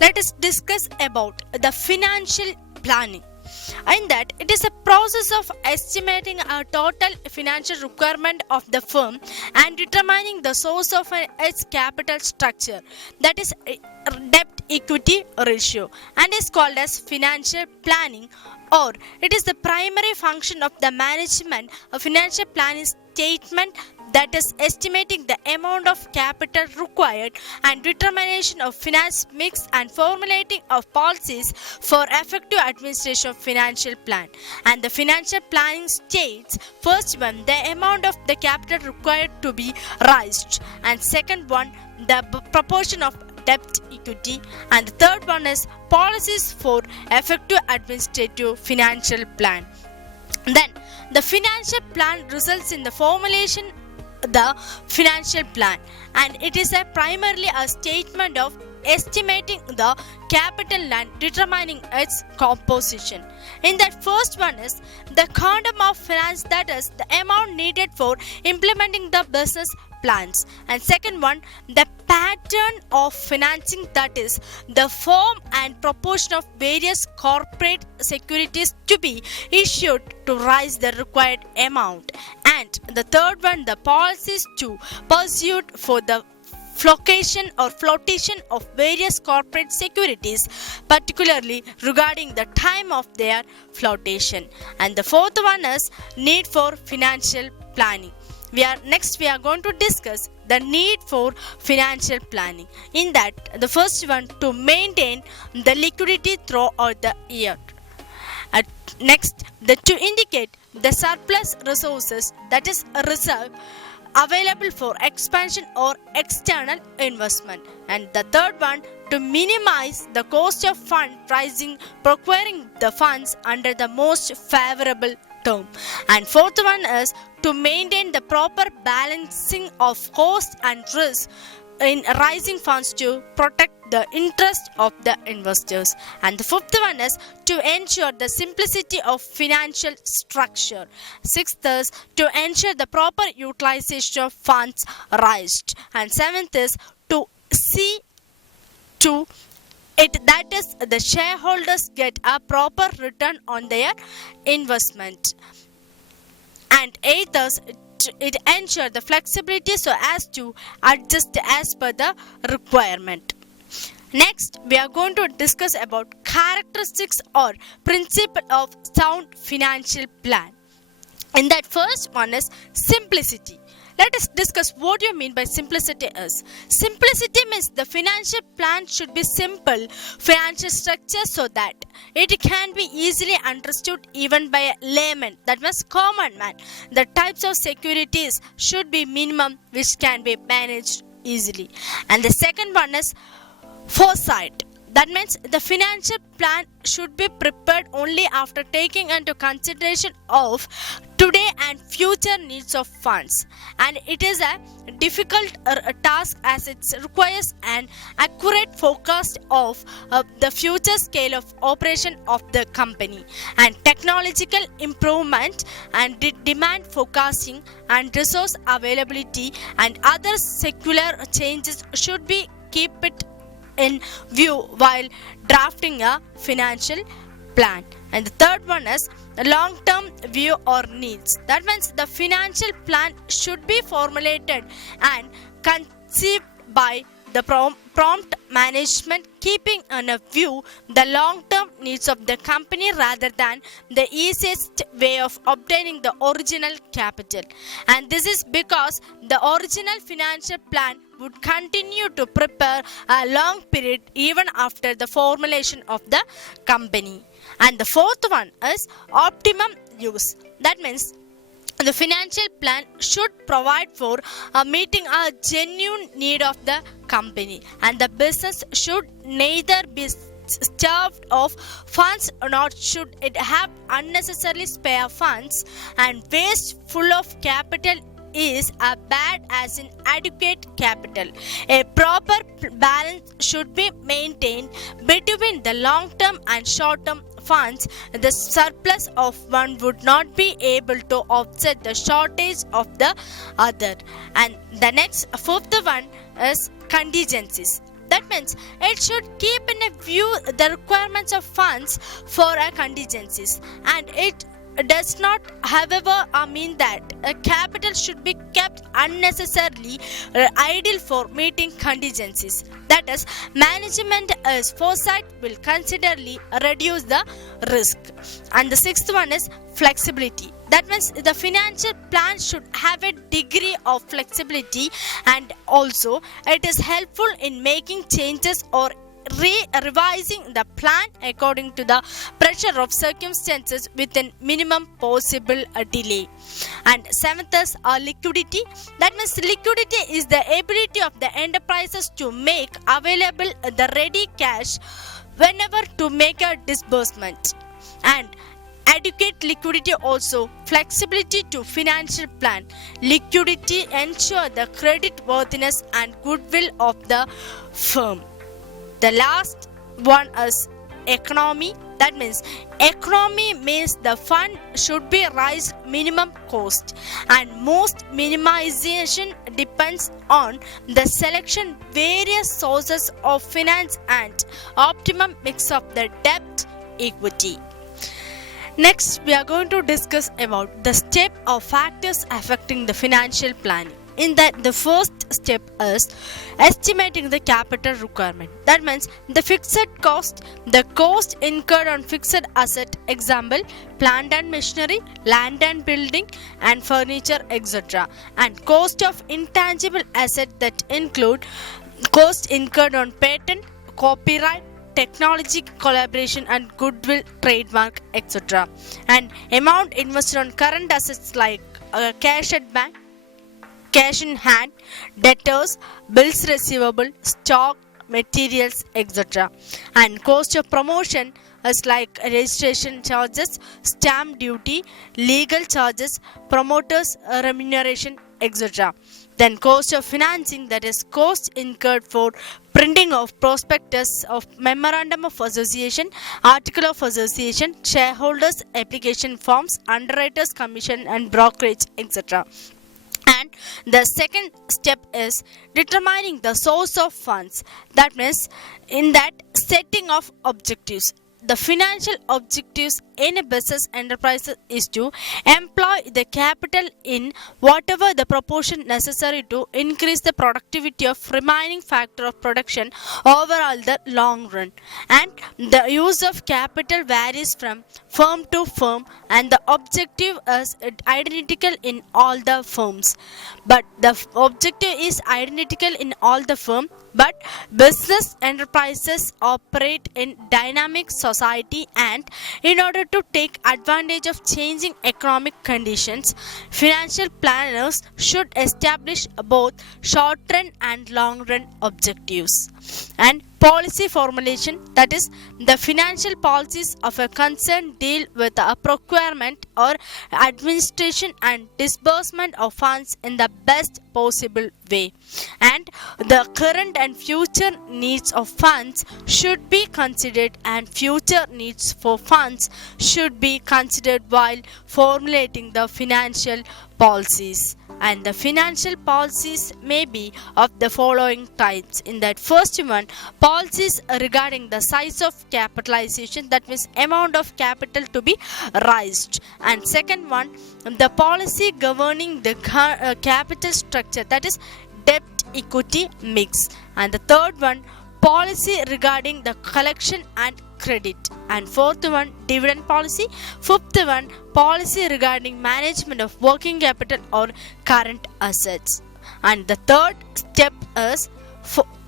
let us discuss about the financial planning. In that, it is a process of estimating a total financial requirement of the firm and determining the source of its capital structure, that is debt equity ratio, and is called as financial planning, or it is the primary function of the management. A financial plan is statement that is estimating the amount of capital required and determination of finance mix and formulating of policies for effective administration of financial plan. And the financial planning states, first one, the amount of the capital required to be raised, and second one, the proportion of debt equity, and the third one is policies for effective administrative financial plan. Then the financial plan results in the formulation the financial plan, and it is primarily a statement of estimating the capital and determining its composition. In that, first one is the quantum of finance, that is the amount needed for implementing the business plans, and second one, the pattern of financing, that is the form and proportion of various corporate securities to be issued to raise the required amount, and the third one, the policies to pursue for the flotation of various corporate securities, particularly regarding the time of their flotation, and the fourth one is need for financial planning. We are going to discuss the need for financial planning. In that, the first one, to maintain the liquidity throughout the year. Next, to indicate the surplus resources, that is a reserve available for expansion or external investment, and the third one, to minimize the cost of fund raising, procuring the funds under the most favorable term, and fourth one is to maintain the proper balancing of cost and risk in raising funds to protect the interest of the investors, and the fifth one is to ensure the simplicity of financial structure. Sixth is to ensure the proper utilization of funds raised, and seventh is to see to it that is the shareholders get a proper return on their investment, and eighth is it ensure the flexibility so as to adjust as per the requirement. Next, we are going to discuss about characteristics or principle of sound financial plan. In that, first one is simplicity. Let us discuss what you mean by simplicity is. Simplicity means the financial plan should be simple financial structure so that it can be easily understood even by a layman, that means common man. The types of securities should be minimum which can be managed easily. And the second one is foresight. That means the financial plan should be prepared only after taking into consideration of today and future needs of funds, and it is a difficult task as it requires an accurate forecast of the future scale of operation of the company, and technological improvement and demand forecasting and resource availability and other secular changes should be keep it in view while drafting a financial plan. And the third one is long-term view or needs. That means the financial plan should be formulated and conceived by the prompt management, keeping in a view the long-term needs of the company rather than the easiest way of obtaining the original capital. And this is because the original financial plan would continue to prepare a long period even after the formulation of the company. And the fourth one is optimum use. That means the financial plan should provide for meeting a genuine need of the company, and the business should neither be starved of funds nor should it have unnecessarily spare funds, and waste full of capital is as bad as inadequate capital. A proper balance should be maintained between the long-term and short-term funds. The surplus of one would not be able to offset the shortage of the other. And the next fifth one is contingencies. That means it should keep in a view the requirements of funds for contingencies, and it does not however mean that capital should be kept unnecessarily idle for meeting contingencies. That is, management as foresight will considerably reduce the risk. And the sixth one is flexibility. That means the financial plan should have a degree of flexibility, and also it is helpful in making changes or revising the plan according to the pressure of circumstances within minimum possible delay. And seventh is liquidity. That means liquidity is the ability of the enterprises to make available the ready cash whenever to make a disbursement. And adequate liquidity, also flexibility to financial plan. Liquidity ensure the credit worthiness and goodwill of the firm. The last one is economy. That means economy means the fund should be raised minimum cost, and most minimization depends on the selection various sources of finance and optimum mix of the debt equity. Next, we are going to discuss about the step of factors affecting the financial planning. In that, the first step is estimating the capital requirement. That means the fixed cost, the cost incurred on fixed asset, example plant and machinery, land and building and furniture, etc. And cost of intangible asset that include cost incurred on patent, copyright, technology collaboration and goodwill, trademark, etc. And amount invested on current assets like cash at bank, cash in hand, debtors, bills receivable, stock, materials, etc. And cost of promotion is like registration charges, stamp duty, legal charges, promoters remuneration, etc. Then cost of financing, that is cost incurred for printing of prospectus of memorandum of association, article of association, shareholders application forms, underwriters commission and brokerage, etc. And the second step is determining the source of funds. That means in that setting of objectives. The financial objectives in a business enterprise is to employ the capital in whatever the proportion necessary to increase the productivity of remaining factor of production overall the long run. And the use of capital varies from firm to firm, and the objective is identical in all the firms. But the objective is identical in all the firm, but business enterprises operate in dynamic society, and in order to take advantage of changing economic conditions, financial planners should establish both short-run and long-run objectives. And policy formulation, that is the financial policies of a concern deal with a procurement or administration and disbursement of funds in the best possible way. And the current and future needs of funds should be considered, and future needs for funds should be considered while formulating the financial policies. And the financial policies may be of the following types. In that first one, policies regarding the size of capitalization, that means amount of capital to be raised. And second one, the policy governing the capital structure, that is debt equity mix. And the third one, policy regarding the collection and credit. And fourth one, dividend policy. Fifth one, policy regarding management of working capital or current assets. And the third step is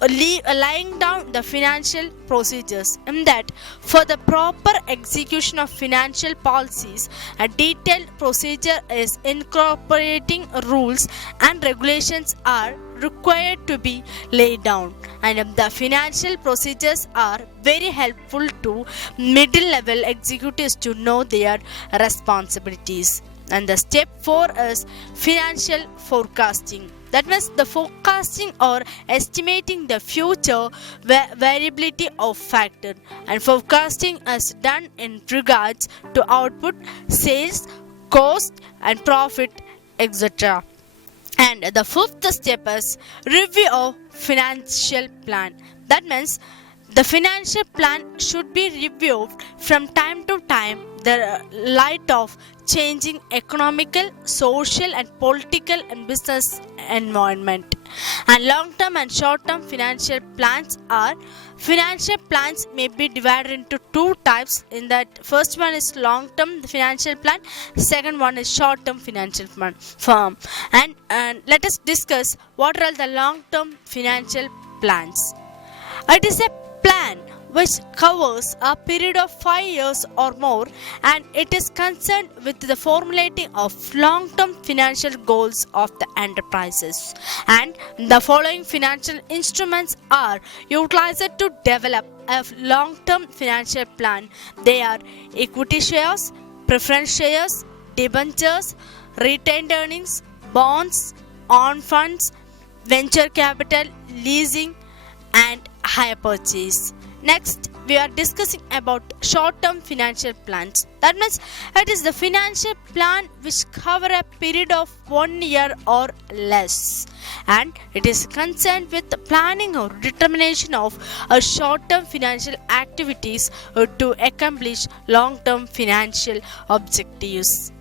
laying down the financial procedures. In that, for the proper execution of financial policies, a detailed procedure is incorporating rules and regulations are required to be laid down. And the financial procedures are very helpful to middle level executives to know their responsibilities. And the step 4 is financial forecasting. That means the forecasting or estimating the future variability of factor. And forecasting is done in regards to output, sales, cost and profit, etc. And the fifth step is review of financial plan. That means the financial plan should be reviewed from time to time the light of changing economical, social and political and business environment. And long-term and short-term financial plans may be divided into two types. In that first one is long-term financial plan, second one is short-term financial plan firm. And let us discuss what are the long-term financial plans. It is a plan which covers a period of 5 years or more, and it is concerned with the formulating of long-term financial goals of the enterprises. And the following financial instruments are utilized to develop a long-term financial plan. They are equity shares, preference shares, debentures, retained earnings, bonds, own funds, venture capital, leasing, and hire purchase. Next, we are discussing about short-term financial plans. That means it is the financial plan which cover a period of 1 year or less, and it is concerned with the planning or determination of a short-term financial activities to accomplish long-term financial objectives.